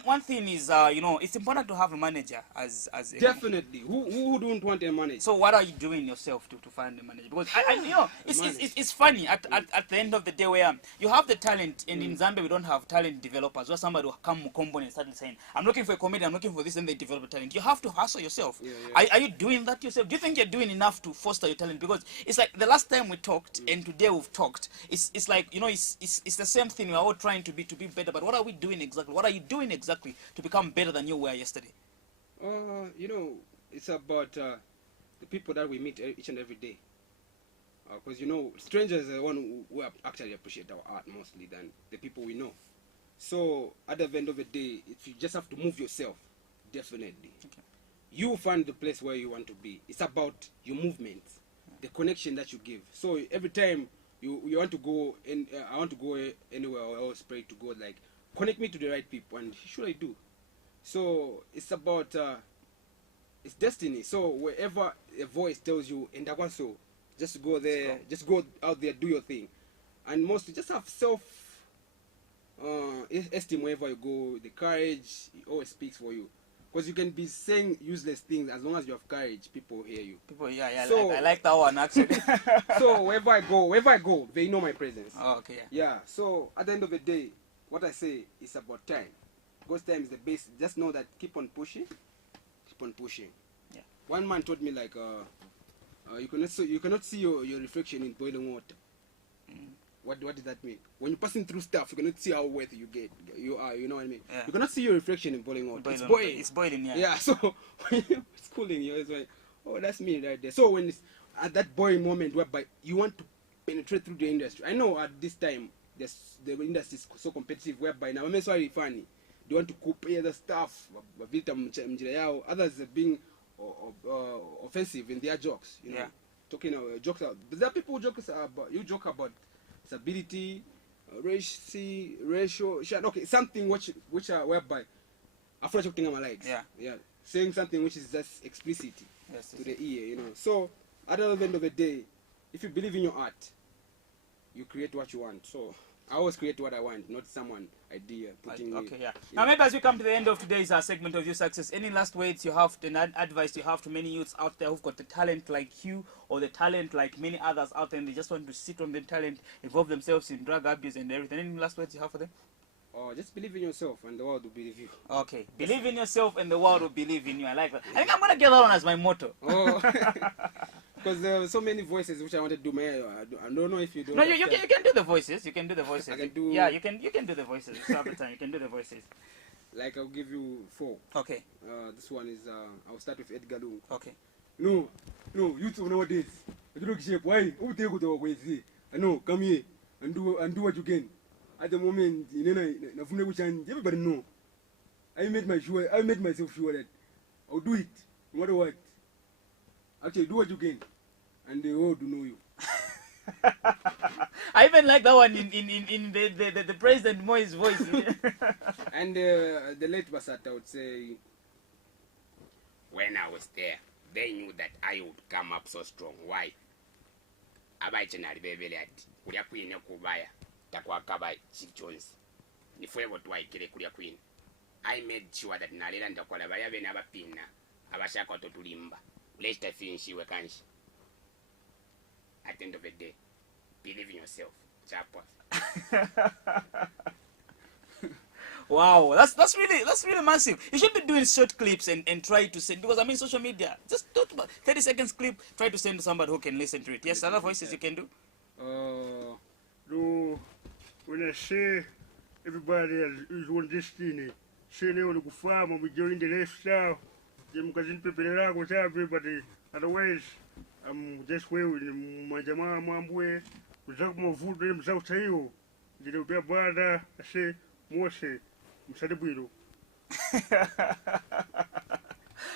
one thing is, you know, it's important to have a manager as a, Definitely. Who don't want a manager? So what are you doing yourself to find a manager? Because I you know, it's funny at the end of the day where you have the talent, and in Zambia we don't have talent developers, or somebody will come Mukombo and start saying, I'm looking for a comedian, I'm looking for this, and they develop a talent. You have to hustle yourself. Are you doing that yourself? Do you think you're doing enough to foster your talent? Because it's like the last time we talked and today we've talked, it's like, you know, it's the same thing. We're all trying to be better, but what are we doing exactly? What are you doing exactly to become better than you were yesterday? You know, it's about the people that we meet each and every day. Because, you know, strangers are the one who actually appreciate our art mostly than the people we know. So, at the end of the day, if you just have to move yourself, definitely. Okay. You will find the place where you want to be. It's about your movement, the connection that you give. So, every time you want to go, I want to go anywhere, or I always pray to God, like, connect me to the right people, and should I do? So it's about it's destiny. So wherever a voice tells you, and so just go there, just go out there, do your thing, and mostly just have self esteem wherever you go. The courage, it always speaks for you, because you can be saying useless things as long as you have courage. People hear you. People, yeah, So- I like that one actually. So wherever I go, they know my presence. Oh, okay. Yeah, so at the end of the day, what I say is about time. Because time is the base. Just know that keep on pushing. Keep on pushing. Yeah. One man told me like, you cannot see your reflection in boiling water. What does that mean? When you're passing through stuff, you cannot see how wet you are. You know what I mean? Yeah. You cannot see your reflection in boiling water. It's Boiling. boiling. It's boiling, yeah. Yeah. So when it's cooling, you're always like, oh, that's me right there. So when it's at that boiling moment whereby you want to penetrate through the industry, I know at this time the industry is so competitive whereby now I'm sorry funny. They want to copy other stuff. Others are being offensive in their jokes. You know, Yeah. talking jokes out. But there are people who joke about stability, ratio. Okay, something which are whereby after joking on my legs. Yeah. Saying something which is just explicit Yes, to the ear. You know. So at the end of the day, if you believe in your art, you create what you want. So I always create what I want, not someone idea putting Okay, me. yeah. Now, maybe as we come to the end of today's segment of Youth Success, any last words you have, and advice you have to many youths out there who've got the talent like you, or the talent like many others out there, and they just want to sit on their talent, involve themselves in drug abuse and everything. Any last words you have for them? Or just believe in yourself, and the world will believe you. Okay, believe in yourself, and the world will believe in you. I like that. I think I'm gonna get that one as my motto. Oh, because there are so many voices which I wanted to do. I don't know if you don't. No, you can do the voices. You can do the voices. I can do. Yeah, you can do the voices. All the time. You can do the voices. Like I'll give you 4. Okay. This one is I'll start with Edgar Lungu. Okay. No, youth nowadays. You don't shape. Why? Who take it away? No, come here and do what you can. At the moment, everybody know. I made myself sure that I'll do it, no matter what. Actually, do what you can, and the world will know you. I even like that one in the President Moi's voice. And the late Basata would say, when I was there, they knew that I would come up so strong. Why? Abaichana libebele ati kulya kwine kubaya takwakaba chichonzi nifwebo twaikire kulya kwine. I made sure that nalera ndakola baya bene abapina abashaka totulimba lesta finishiwe kanshi. At the end of the day, believe in yourself. Chapos. Wow, that's really massive. You should be doing short clips and try to send, because I mean social media. Just do about 30 seconds clip, try to send to somebody who can listen to it. Yes, other voices you can do. No, when I say everybody is one destiny, say they want to farm we during the lifestyle, them cousin people with everybody. Otherwise, I'm just waiting my jama mambwe, without more food themselves to you. Did you be a brother? I say, more say.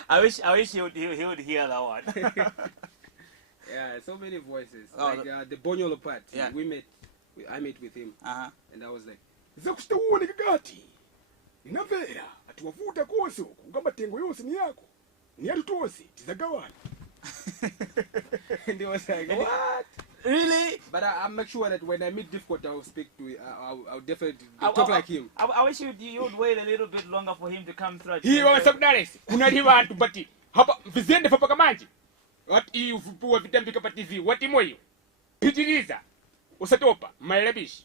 I wish he would hear that one. yeah, so many voices. Oh, like the Bonyolo part. Yeah. I met with him. Uh-huh. And I was like, Zakustawone Gagati. Inavera. ati wavuta kose uku ngamatengo yose ni yako ni yatu tose tizagawana. And they was like, what? Really? But I'll make sure that when I meet Difficult, I'll speak to I'll definitely I- talk I- like him. I wish you would wait a little bit longer for him to come through. Hii wasakudaresi kunali vantu bati hapa vizende fapa kamanji wati hii ufupuwa vitambika pa TV wati moyo pitiliza usatopa maelebishi.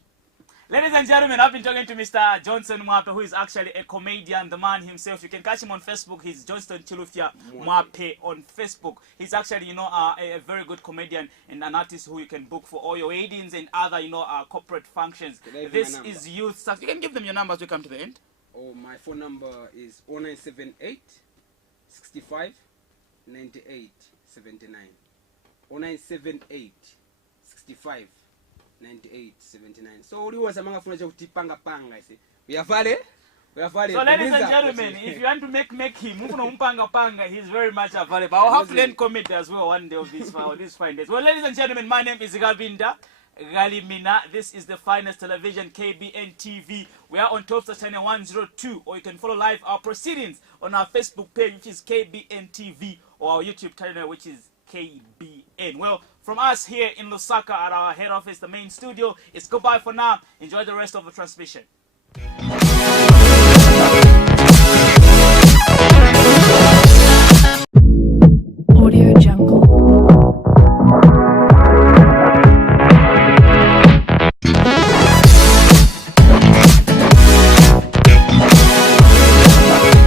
Ladies and gentlemen, I've been talking to Mr. Johnson Mwape, who is actually a comedian, the man himself. You can catch him on Facebook. He's Johnston Chilufya Mwape on Facebook. He's actually, a very good comedian and an artist who you can book for all your weddings and other, corporate functions. This is youth stuff. You can give them your numbers. We come to the end. Oh, my phone number is 0978 65 98 79. 0978 65 9879. So uliwa samanga funa cha kutipanga panga ise. We are vale. So ladies and gentlemen, if you want to make him, panga, he's very much available. I'll have to learn comedy as well one day of these fine days. Well, ladies and gentlemen, my name is Gavinda Galimina. This is the finest television, KBN TV. We are on Topstar channel 102, or you can follow live our proceedings on our Facebook page, which is KBN TV, or our YouTube channel, which is KBN. Well, from us here in Lusaka at our head office, the main studio, it's goodbye for now. Enjoy the rest of the transmission.